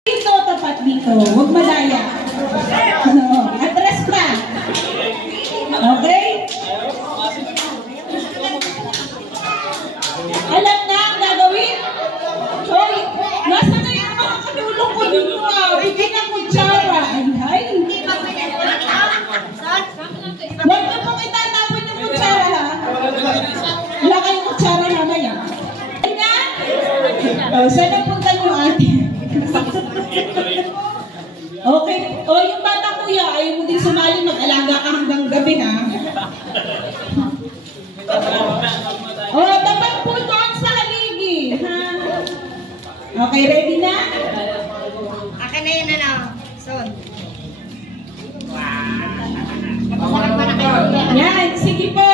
Dito, tapat dito. Huwag malaya. Ano? Atras pa. Okay? Alam na ang gagawin? Hoy, nasa na yung mga kanulong ko dito ah. Bigyan ng kutsara. Ay, huwag na pong itatapon yung kutsara ha. Wala kayong kutsara mamaya. Ay na? Saan nagpunta yung atin? Okay. O, yung bata kuya, ayaw mo din sumali, mag-alaga ka hanggang gabi ha. O, dapat po doon sa haligi. Ha? Okay, ready na? Akin na yun na. Son. Yan, sige po.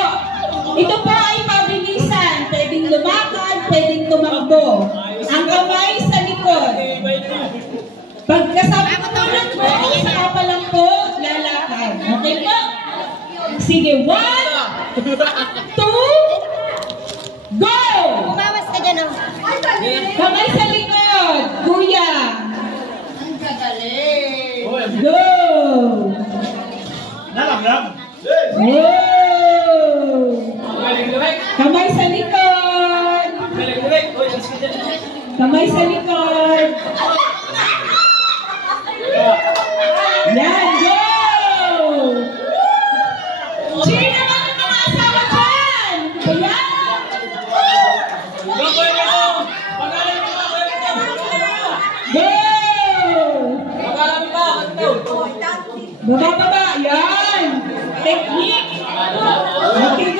Ito po ay mabilisan. Pwedeng lumakad, pwedeng tumakbo. Ang kamay sa likod. Pagkasama ko tulad po, saka pa lang po, lalakad. Okay po? Sige, 1, 2, go! Bumawas ka dyan, oh. Kamay sa likod, kuya. Ang gagaling. Go! Nalamlam. Go! Kamay sa likod. Kamay sa likod. Yan, go! Cheer naman ang mga asawa dyan! Ayan! Go! Baba, baba! Yan! Technique! Okay.